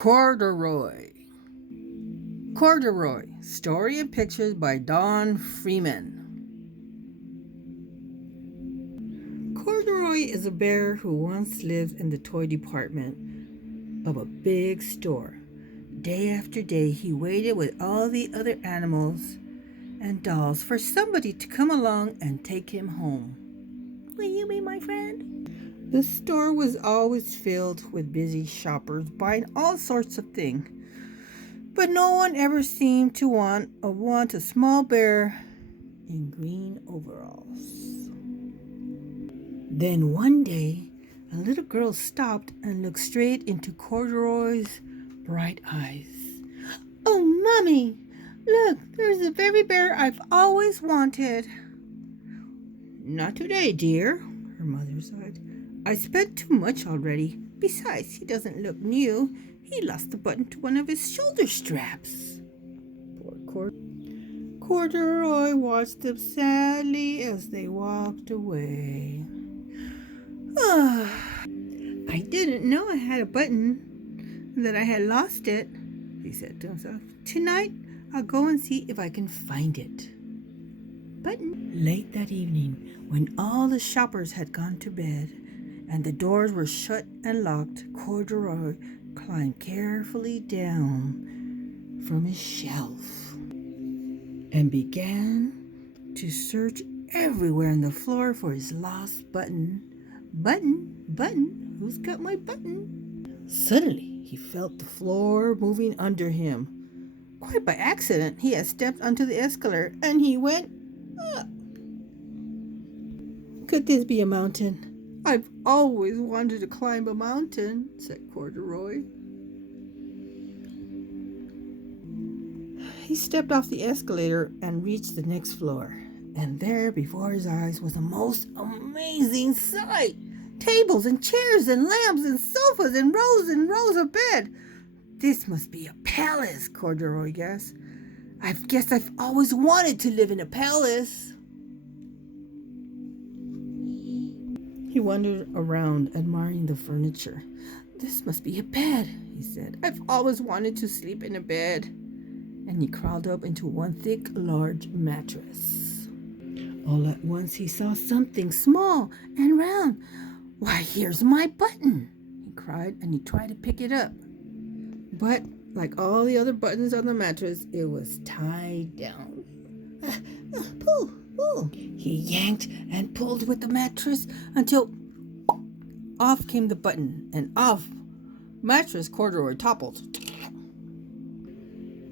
Corduroy. Corduroy, story and pictures by Don Freeman. Corduroy is a bear who once lived in the toy department of a big store. Day after day, he waited with all the other animals and dolls for somebody to come along and take him home. Will you be my friend? The store was always filled with busy shoppers buying all sorts of things. But no one ever seemed to want a small bear in green overalls. Then one day, a little girl stopped and looked straight into Corduroy's bright eyes. "Oh, Mommy, look, there's the very bear I've always wanted." "Not today, dear," her mother sighed. "I spent too much already. Besides, he doesn't look new. He lost the button to one of his shoulder straps." Poor Corduroy watched them sadly as they walked away. "I didn't know I had a button, that I had lost it," he said to himself. "Tonight, I'll go and see if I can find it." Button. Late that evening, when all the shoppers had gone to bed and the doors were shut and locked, Corduroy climbed carefully down from his shelf and began to search everywhere on the floor for his lost button. Button, who's got my button? Suddenly, he felt the floor moving under him. Quite by accident, he had stepped onto the escalator and he went up. "Could this be a mountain? I've always wanted to climb a mountain," said Corduroy. He stepped off the escalator and reached the next floor. And there before his eyes was a most amazing sight. Tables and chairs and lamps and sofas and rows of bed. "This must be a palace," Corduroy guessed. "I guess I've always wanted to live in a palace." He wandered around, admiring the furniture. "This must be a bed," he said. "I've always wanted to sleep in a bed." And he crawled up into one thick, large mattress. All at once he saw something small and round. "Why, here's my button!" he cried, and he tried to pick it up. But, like all the other buttons on the mattress, it was tied down. Pull! He yanked and pulled with the mattress until off came the button, and off mattress Corduroy toppled.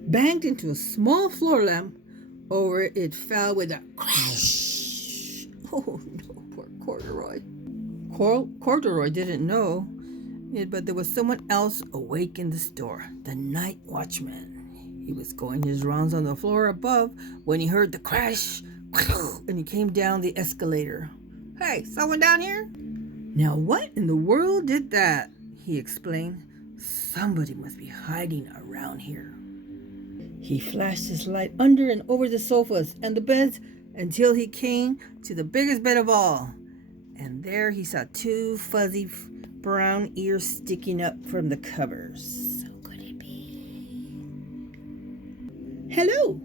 Banged into a small floor lamp. Over it fell with a crash. Oh no, poor Corduroy. Corduroy didn't know it, but there was someone else awake in the store, the night watchman. He was going his rounds on the floor above when he heard the crash, and he came down the escalator. "Hey, someone down here?" "Now what in the world did that?" he explained. "Somebody must be hiding around here." He flashed his light under and over the sofas and the beds until he came to the biggest bed of all. And there he saw two fuzzy brown ears sticking up from the covers. Who could it be? "Hello,"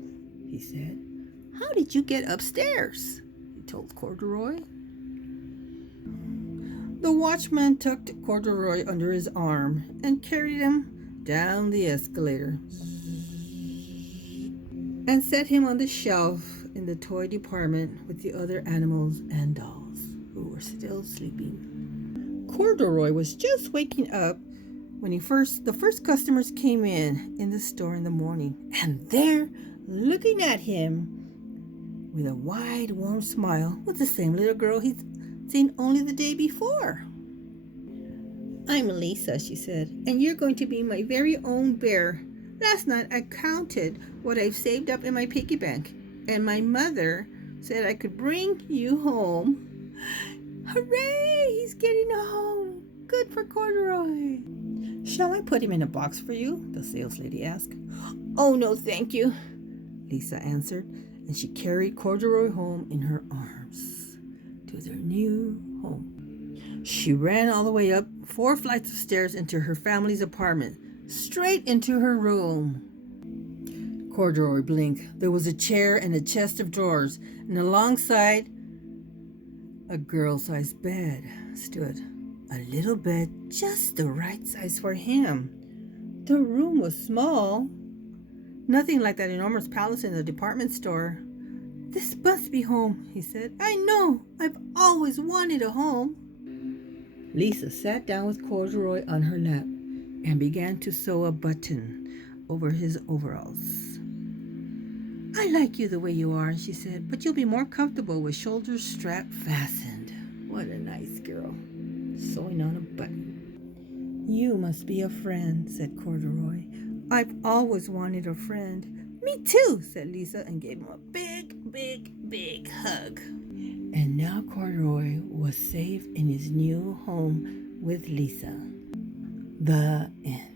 he said. "How did you get upstairs?" he told Corduroy. The watchman tucked Corduroy under his arm and carried him down the escalator and set him on the shelf in the toy department with the other animals and dolls who were still sleeping. Corduroy was just waking up when the first customers came in the store in the morning, and there, looking at him with a wide, warm smile, was the same little girl he'd seen only the day before. "I'm Lisa," she said, "and you're going to be my very own bear. Last night I counted what I've saved up in my piggy bank, and my mother said I could bring you home." "Hooray! He's getting home. Good for Corduroy." "Shall I put him in a box for you?" the saleslady asked. "Oh, no, thank you," Lisa answered, and she carried Corduroy home in her arms to their new home. She ran all the way up 4 flights of stairs into her family's apartment, straight into her room. Corduroy blinked. There was a chair and a chest of drawers, and alongside a girl-sized bed stood. A little bed just the right size for him. The room was small, nothing like that enormous palace in the department store. "This must be home," he said. "I know. I've always wanted a home." Lisa sat down with Corduroy on her lap and began to sew a button over his overalls. "I like you the way you are," she said, "but you'll be more comfortable with shoulders strapped fastened." What a nice girl, sewing on a button. "You must be a friend," said Corduroy. "I've always wanted a friend." "Me too," said Lisa, and gave him a big hug. And now Corduroy was safe in his new home with Lisa. The end.